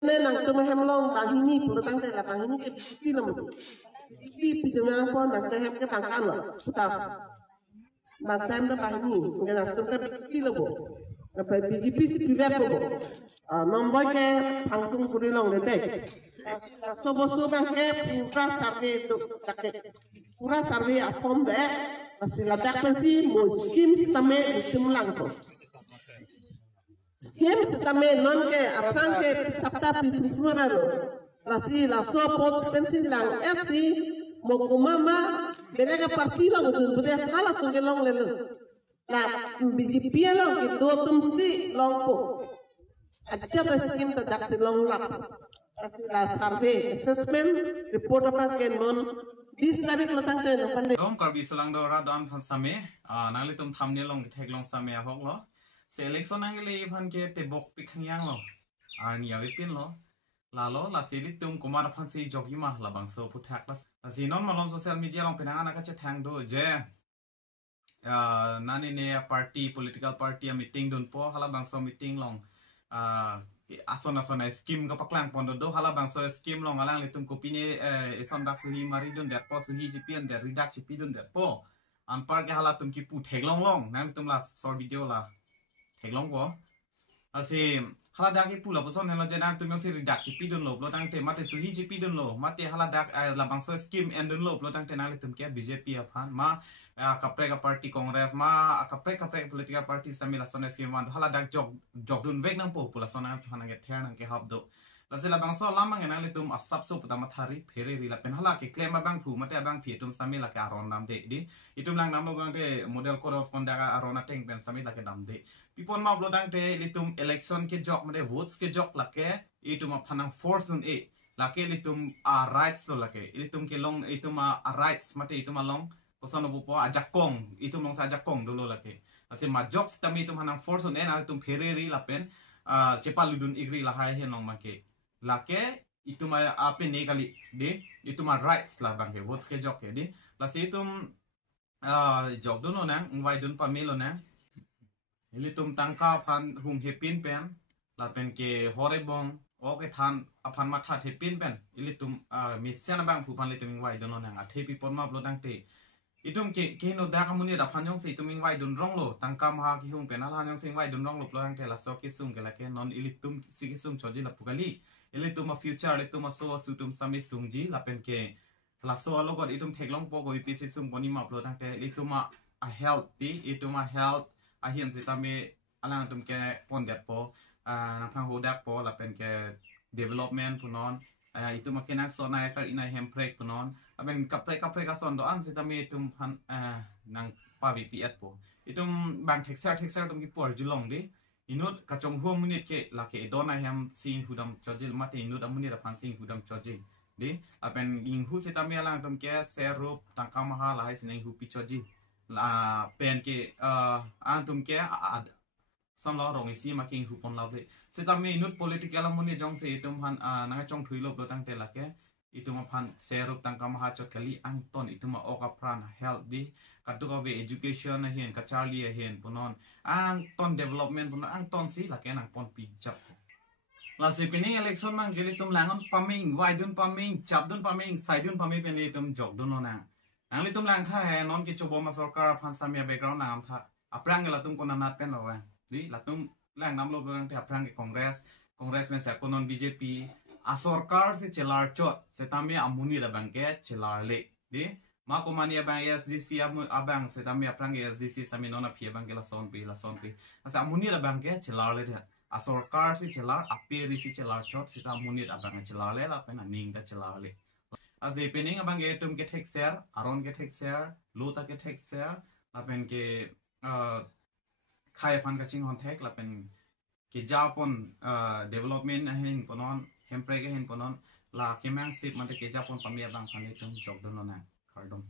nang tuh hemlong bahini pura tang tela bahini ke film pipi itu memang pun nang tuh hem ke pangkan lo putar nang tuh hem tuh bahini nggak nang tuh film bo apa BGP sih pivot bo nomor ke pangtung kurilong deh so bang ke pura sarve itu pura sarve apom deh masih ladak masih muskim sistemnya itu melangkau Skiem sistame non ke apang ke tapta pintura lo. La sua pot pensi lang etsi mo kumama belega partilo mo bude hala to ke long le. La BGP lo ke do tum si long po. Acha ta skim ta dak si long lap. La survey assessment report apa ke non bis tarik latang te pande. Dom karbi sulang do radon phan same nangli tum thamne long ke thek long same ahok lo. Se election nangli phan ke te bok pikhangyang lo. Ni awi pin lo. Lalo la silit tum kumar phan si jogi mah la bangso puthak la. Sinon malom social media long pinang anak ka thang do je. Nani ne party political party a meeting dun po hala bangso meeting long. Ason scheme ka paklang pondo do hala bangso scheme long alang litum kopini eson dak suhi mari dun det po suhi jipian det ridak jipi dun det po an par ke hala tum ki pu thek long na tum la short video la thek long po asi hala dak ki pu la poson helo je na tum si ridak jipi dun lo dang te mate suhi jipi dun lo mate hala dak la bangso scheme end dun lo dang te na litum ke BJP aphan ma kapre ka party congress ma kapre political party samila son scheme man hala dak jog dun vek nang po pula sona thana ke ther nang ke habdo lasela bangso lamang enang litum asap so putama thari phere ri la pen hala ke claim bang phu mate bang phi tum samila ke aron nam de di itum lang nam lo bang te model code of conduct arona teng pen samila ke dam de pipon ma blodang te litum election ke jok mate votes ke jok la ke itum phanang fourth un e la ke litum rights lo la ke litum ke long itum rights mate itum long kosan obo po ajakong itum long sa ajakong dulu la ke ase ma jok tami itum hanang fourth un e na itum phere ri la pen cepaludun igri la hai he long ma ke lake itu ma apa nih kali di itu ma rights lah bang ke votes ke jok ke di lasi itu jok dulu nang ngwai dun pamilo nang ini tum tangka pan hung hepin pen la pen ke horebong oke than apan matha hepin pen ini tum mission bang pu pan le tum ngwai dun nang athe pi pon ma blo dang te itum ke no da kamuni da phan yong se itum ngwai dun rong lo tangka ma ki hung pen ala yong se ngwai dun rong lo plo dang te la so ki sung ke la ke non ilitum si ki sung choji la pukali ili tuma future ili tuma so sutum sami sungji lapen ke la so alogot itum theklong po go ipisi sum boni ma upload tangte ili tuma a health ti ituma health a hian sitame alang tum ke pondet po na phang hodak po lapen ke development punon ituma kenak so na kar ina hem prek punon aben kapre ka son do an sitame tum phan nang pa vps po itum bang texture tum ki por julong di inut kacong huam menit ke laki dona yang sing hudam chojil mate inut amunit apan sing hudam chojil di apen ing hu setami alang tum ke serup tangka maha lahai sineng hu pichoji la pen ke antum ke samla rong isi making hu pon lawe setami inut political amunit jong se itum han nang chong thui lo tang te lake ituma phan serup tangka maha chokali angton ituma oka pran health di katuka ve education hian ka charlie hian punon ang ton development punon ang ton si la kenang pon pinchap la sipini election mang geli tum langon paming waidun paming chapdun paming saidun paming pen tum jog dun na ang litum lang kha he non ki chobo ma sarkar phan samya background nam tha aprang la tum kona nat pen lawa di la tum lang nam lo bang te aprang ke congress में से कोनोन बीजेपी आ सरकार से चलार चोट से तामे अमुनी रबंग के चलार ले दे मा को मानिया bang SDC abang se tamme aprang SDC sami nona phi bang ke la son pe asa अमुनी रबंग के चलार ले a सरकार से चलार aperi si चलार चोट से ता अमुनी रबंग चलार ले ला पेना ning da चलार ले as de pening abang ke tum ke tek share aron ke tek share luta ke tek share la pen ke khai pan ka ching hon tek la pen ke japon development hin konon hempre ke hin konon la kemang sip mate ke japon pamia bang phane tum jok don na kardom